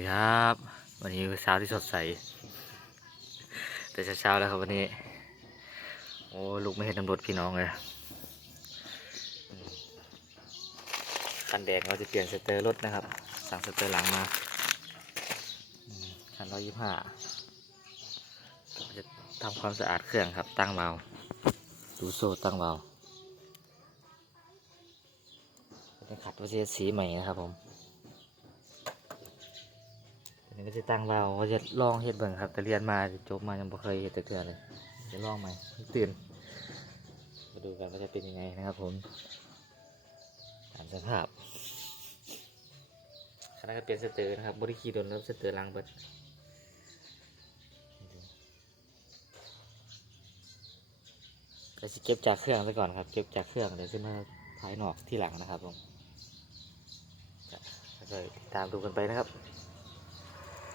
ดีครับ วันนี้เช้าที่สดใส แต่เช้าๆแล้วครับวันนี้ โอ้ลูกไม่เห็นตำรวจพี่น้องเลยคันแดงเราจะเปลี่ยนสเตอร์รถนะครับ สั่งสเตอร์หลังมาคันร้อยยี่ห้าจะทำความสะอาดเครื่องครับ ตั้งเบาดูโซ่ตั้งเบาจะขัดว่าจะสีใหม่นะครับผม นนี้ก็จะตั้งเราว่าจะลองเฮ็ดเบิ่งครับแต่เรียนมาจบมายังบ่เคยเฮ็ดแต่เทื่อเลยจะลองใหม่ตื่นมาดูกันว่าจะเป็นยังไงนะครับผมตามสภาพคณะก็เปลี่ยนสเตอร์นะครับบริคีโดนแล้วสเตอร์ล้างเบิดเราจะเก็บจากเครื่องซะก่อนครับ เก็บจากเครื่องเดี๋ยวขึ้นมาภายนอกที่หลังนะครับผมก็ก็ติดตามดูกันไปนะครับ